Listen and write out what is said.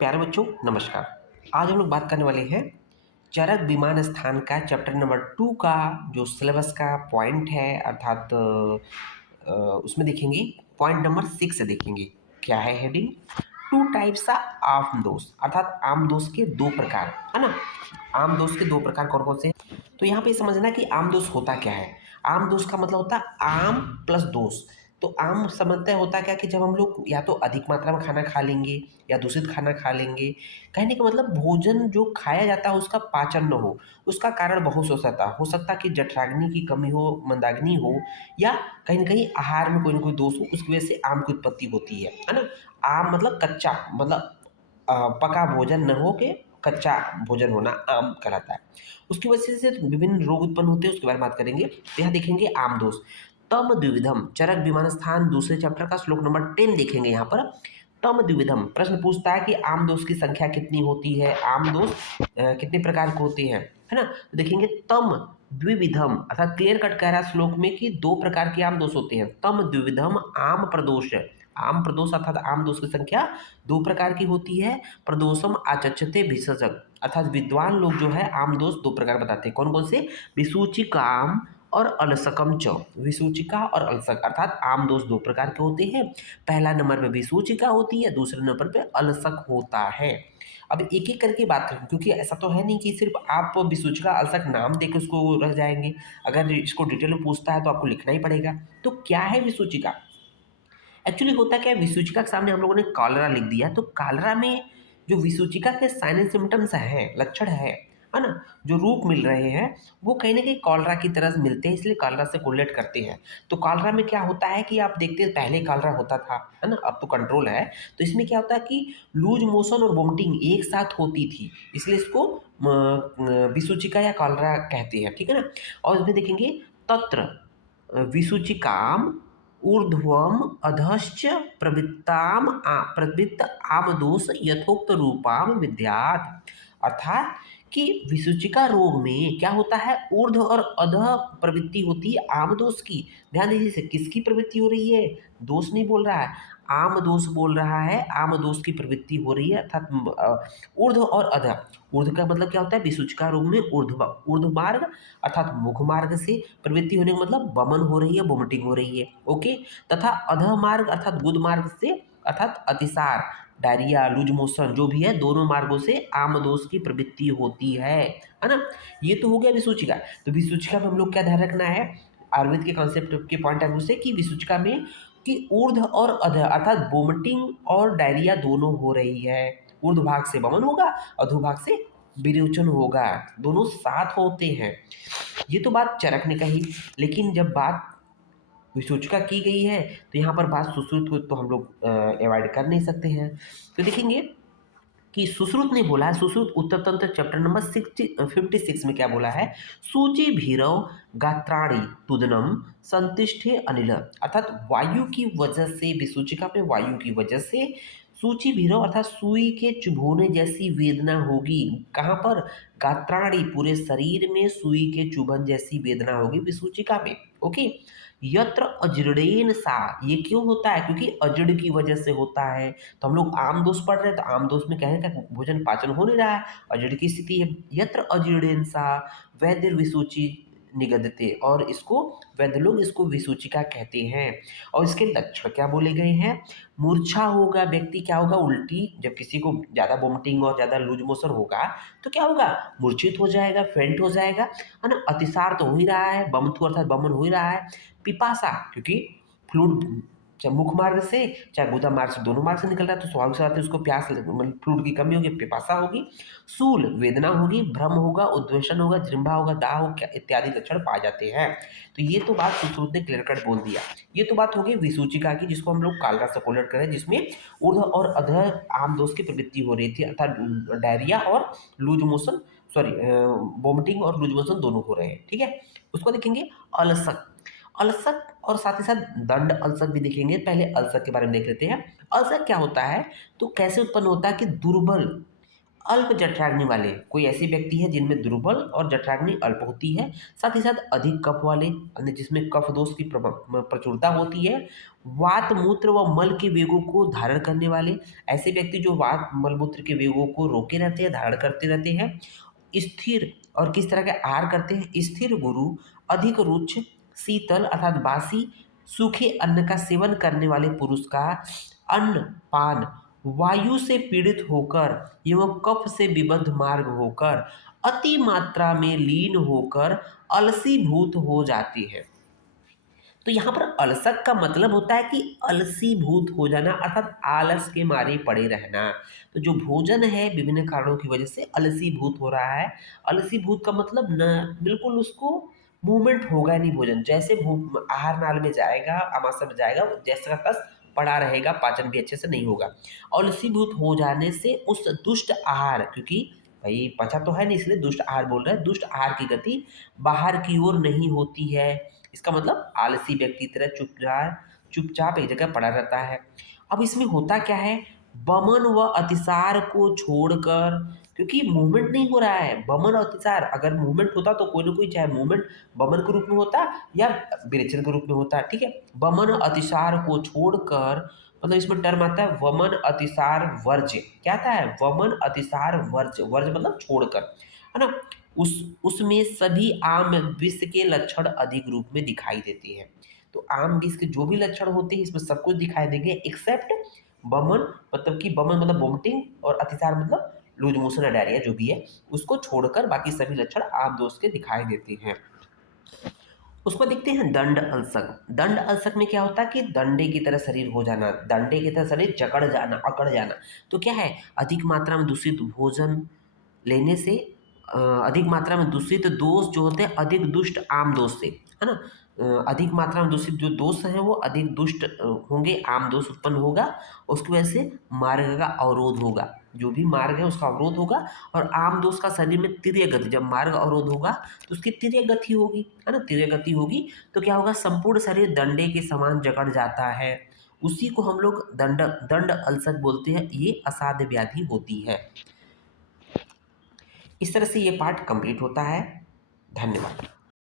प्यारे बच्चों नमस्कार। आज हम लोग बात करने वाले हैं चरक विमान स्थान का चैप्टर नंबर 2 का जो सिलेबस का पॉइंट है अर्थात उसमें देखेंगे पॉइंट नंबर 6 से देखेंगे क्या है हेडिंग। टू टाइप्स ऑफ आमदोस अर्थात आमदोस के दो प्रकार है ना। आमदोस के दो प्रकार कौन कौन से हैं? तो यहाँ पे समझना कि आमदोस होता क्या है। आमदोस का मतलब होता है आम प्लस दोष। तो आम समझते हैं होता क्या कि जब हम लोग या तो अधिक मात्रा में खाना खा लेंगे या दूषित खाना खा लेंगे। कहने का मतलब भोजन जो खाया जाता है उसका पाचन न हो। उसका कारण बहुत हो सकता है कि जठराग्नि की कमी हो, मंदाग्नि हो, या कहीं न कहीं आहार में कोई न कोई दोष हो, उसकी वजह से आम की उत्पत्ति होती है ना। आम मतलब कच्चा मतलब पका भोजन न हो के कच्चा भोजन होना आम कहलाता है। उसकी वजह से विभिन्न रोग उत्पन्न होते हैं, उसके बारे में बात करेंगे। तो यहाँ देखेंगे आम दोष। तम द्विविधम चरक विमान स्थान दूसरे चैप्टर का श्लोक नंबर 10 देखेंगे यहाँ पर। तम द्विविधम प्रश्न पूछता है कि आम दोष की संख्या कितनी होती है, आम दोष कितने प्रकार के होते हैं, है ना। तो देखेंगे तम द्विविधम अर्थात क्लियर कट कह रहा है श्लोक में कि दो प्रकार के आम दोष होते हैं। तम द्विविधम आम प्रदोष। आम प्रदोष अर्थात आम दोष की संख्या दो प्रकार की होती है। प्रदोषम आचक्षते भिषजक अर्थात विद्वान लोग जो है आम दोष दो प्रकार बताते हैं। कौन कौन से? विसूचिकाम और अलसकम च। विसूचिका और अलसक अर्थात आम दोष दो प्रकार के होते हैं। पहला नंबर पे विसूचिका होती है, दूसरे नंबर पे अलसक होता है। अब एक एक करके बात करें क्योंकि ऐसा तो है नहीं कि सिर्फ आप विसूचिका अलसक नाम देकर उसको रख जाएंगे। अगर इसको डिटेल में पूछता है तो आपको लिखना ही पड़ेगा। तो क्या है विसूचिका? एक्चुअली होता क्या है, विसूचिका के सामने हम लोगों ने कॉलरा लिख दिया तो कॉलरा में जो विसूचिका के साइन एंड सिम्टम्स हैं, लक्षण है ना, जो रूप मिल रहे हैं वो कहीं ना कहीं कॉलरा की तरह मिलते हैं, इसलिए कॉलरा से कोरिलेट करते हैं। तो कॉलरा में क्या होता है कि आप देखते हैं पहले कॉलरा होता था है ना, अब तो कंट्रोल है। तो इसमें क्या होता है कि लूज मोशन और वोमिटिंग एक साथ होती थी, इसलिए इसको विसूचिका या कॉलरा कहते हैं, ठीक है ना। और इसमें देखेंगे तत्र विसूचिकाम ऊर्ध्वम अधश्च प्रवृत्त आमदोष यथोक्त रूपाम विद्यात्। अर्थात कि विसूचिका रोग में क्या होता है, ऊर्ध्व और अधः प्रवृत्ति होती है आमदोष की। ध्यान दीजिए से किसकी प्रवृत्ति हो रही है, दोष नहीं बोल रहा है, आम दोष बोल रहा है। आम दोष की प्रवृत्ति हो रही है अर्थात ऊर्ध्व और अधः। ऊर्ध्व का मतलब क्या होता है, विसूचिका रोग में ऊर्ध्व मार्ग अर्थात मुख मार्ग से प्रवृत्ति होने का मतलब वमन हो रही है, वोमिटिंग हो रही है, ओके। तथा अधः मार्ग अर्थात गुद मार्ग से अर्थात अतिसार, डायरिया, लूज मोशन जो भी है, दोनों मार्गों से आमदोष की प्रवृत्ति होती है ना। ये तो हो गया विसूचिका। तो विसूचिका में हम लोग क्या ध्यान रखना है आयुर्वेद के कॉन्सेप्ट के पॉइंट ऑफ व्यू से कि विसूचिका में कि ऊर्ध्व और अधः अर्थात वोमिटिंग और डायरिया दोनों हो रही है। ऊर्ध्व भाग से वमन होगा, अधो भाग से विरेचन होगा, दोनों साथ होते हैं। ये तो बात चरक ने कही, लेकिन जब बात विसूचिका की गई है तो यहाँ पर बात सुश्रुत को तो हम लोग अवॉइड कर नहीं सकते हैं। तो देखेंगे कि सुश्रुत ने बोला है, सुश्रुत उत्तर तंत्र चैप्टर नंबर 56 में क्या बोला है, सूचि भीरव गात्राणी तुदनम संतिष्ठे अनिल अर्थात वायु की वजह से, विसूचिका में वायु की वजह से सूची भीरव अर्थात सुई के चुभोने जैसी वेदना होगी। कहाँ पर? गात्राणी पूरे शरीर में सुई के चुभन जैसी वेदना होगी विसूचिका में, ओके। यत्र अजृणेन सा, ये क्यों होता है? क्योंकि अजड़ की वजह से होता है। तो हम लोग आम दोष पढ़ रहे हैं तो आम दोष में कहने का भोजन पाचन हो नहीं रहा है, अजड़ की स्थिति है। यत्र अजीर्णेन सा वैद्य विसूचि निगदते, और इसको वैद्य लोग इसको विसूचिका कहते हैं। और इसके लक्षण क्या बोले गए हैं? मूर्छा होगा व्यक्ति, क्या होगा? उल्टी, जब किसी को ज़्यादा वोमिटिंग और ज़्यादा लूज मोशन होगा तो क्या होगा? मूर्छित हो जाएगा, फेंट हो जाएगा, है ना। अतिसार तो हो ही रहा है, बमथू अर्थात बमन हो ही रहा है। पिपासा, क्योंकि फ्लूइड चाहे मुख मार्ग से चाहे गुदा मार्ग से, दोनों मार्ग से निकल रहा है तो स्वाभाविक सी बात है उसको प्यास मतलब फ्लूइड की कमी होगी, पिपासा होगी। सूल वेदना होगी, भ्रम होगा, उद्वेषण होगा, जृंभा होगा, दाह होगा इत्यादि लक्षण पाए जाते हैं। तो ये तो बात सुश्रुत ने क्लियर कट बोल दिया। ये तो बात होगी विसूचिका की, जिसको हम लोग कालरा से कोरिलेट करें, जिसमें ऊर्ध्व और अधः आम दोष की प्रवृत्ति हो रही थी अर्थात डायरिया और लूज मोशन, सॉरी वोमिटिंग और लूज मोशन दोनों हो रहे हैं, ठीक है। उसको देखेंगे अलसक। अलसक और साथ ही साथ दंड अलसक भी देखेंगे। पहले अलसक के बारे में देख लेते हैं। अलसक क्या होता है, तो कैसे उत्पन्न होता है कि दुर्बल अल्प जठराग्नि वाले, कोई ऐसे व्यक्ति है जिनमें दुर्बल और जठराग्नि अल्प होती है, साथ ही साथ अधिक कफ वाले, अन्य जिसमें कफ दोष की प्रचुरता होती है, वात मूत्र व मल के वेगों को धारण करने वाले, ऐसे व्यक्ति जो वात मल मूत्र के वेगों को रोके रहते हैं, धारण करते रहते हैं, स्थिर और किस तरह के आहार करते हैं, स्थिर गुरु, अधिक रुक्ष, शीतल अर्थात बासी सूखे अन्न का सेवन करने वाले पुरुष का अन्न पान वायु से पीड़ित होकर एवं कफ से विबद्ध मार्ग होकर अति मात्रा में लीन होकर अलसीभूत हो जाती है। तो यहाँ पर अलसक का मतलब होता है कि अलसीभूत हो जाना अर्थात आलस के मारे पड़े रहना। तो जो भोजन है विभिन्न कारणों की वजह से अलसीभूत हो रहा है। अलसीभूत का मतलब न बिल्कुल उसको मूवमेंट होगा नहीं, भोजन जैसे आहार नाल में जाएगा, आमाशय में जाएगा, जैसा का तस पड़ा रहेगा, पाचन भी अच्छे से नहीं होगा। अलसीभूत हो जाने से उस दुष्ट आहार, क्योंकि भाई पचा तो है नहीं इसलिए दुष्ट आहार बोल रहे हैं, दुष्ट आहार की गति बाहर की ओर नहीं होती है। इसका मतलब आलसी व्यक्ति तरह चुपचाप चुपचाप एक जगह पड़ा रहता है। अब इसमें होता क्या है, बमन व अतिसार को छोड़कर, क्योंकि मूवमेंट नहीं हो रहा है, बमन और अतिसार, अगर मूवमेंट होता तो कोई ना कोई, चाहे मूवमेंट बमन के रूप में होता या विरेचन के रूप में होता, ठीक है। बमन अतिसार को छोड़कर, मतलब इसमें टर्म आता है वमन अतिसार वर्ज्य, क्या आता है, वमन अतिसार वर्ज्य, वर्ज्य मतलब छोड़कर, है ना। उसमें सभी आम विष के लक्षण अधिक रूप में दिखाई देते हैं। तो आम विष के जो भी लक्षण होते हैं इसमें सब कुछ दिखाई देंगे एक्सेप्ट बमन, मतलब कि बमन मतलब वोमिटिंग और अतिसार मतलब लूज मोशन या डायरिया जो भी है, उसको छोड़कर बाकी सभी लक्षण आम दोष के दिखाई देते हैं। उसको देखते हैं दंड अलसक। दंड अलसक में क्या होता है कि डंडे की तरह शरीर हो जाना, डंडे की तरह शरीर जकड़ जाना, अकड़ जाना। तो क्या है, अधिक मात्रा में दूषित भोजन लेने से, अधिक मात्रा में दूषित दोष जो होते हैं अधिक दुष्ट आम दोष से, है ना। अधिक मात्रा में दूषित जो दोष हैं वो अधिक दुष्ट होंगे, आम दोष उत्पन्न होगा, उसकी वजह से मार्ग का अवरोध होगा, जो भी मार्ग है उसका अवरोध होगा। और आम दोष का शरीर में तीव्र गति, जब मार्ग अवरोध होगा तो उसकी तीव्र गति होगी, है ना, तीव्र गति होगी तो क्या होगा, संपूर्ण शरीर डंडे के समान जकड़ जाता है। उसी को हम लोग दंड अलसक बोलते हैं, ये असाध्य व्याधि होती है। इस तरह से ये पार्ट कंप्लीट होता है। धन्यवाद।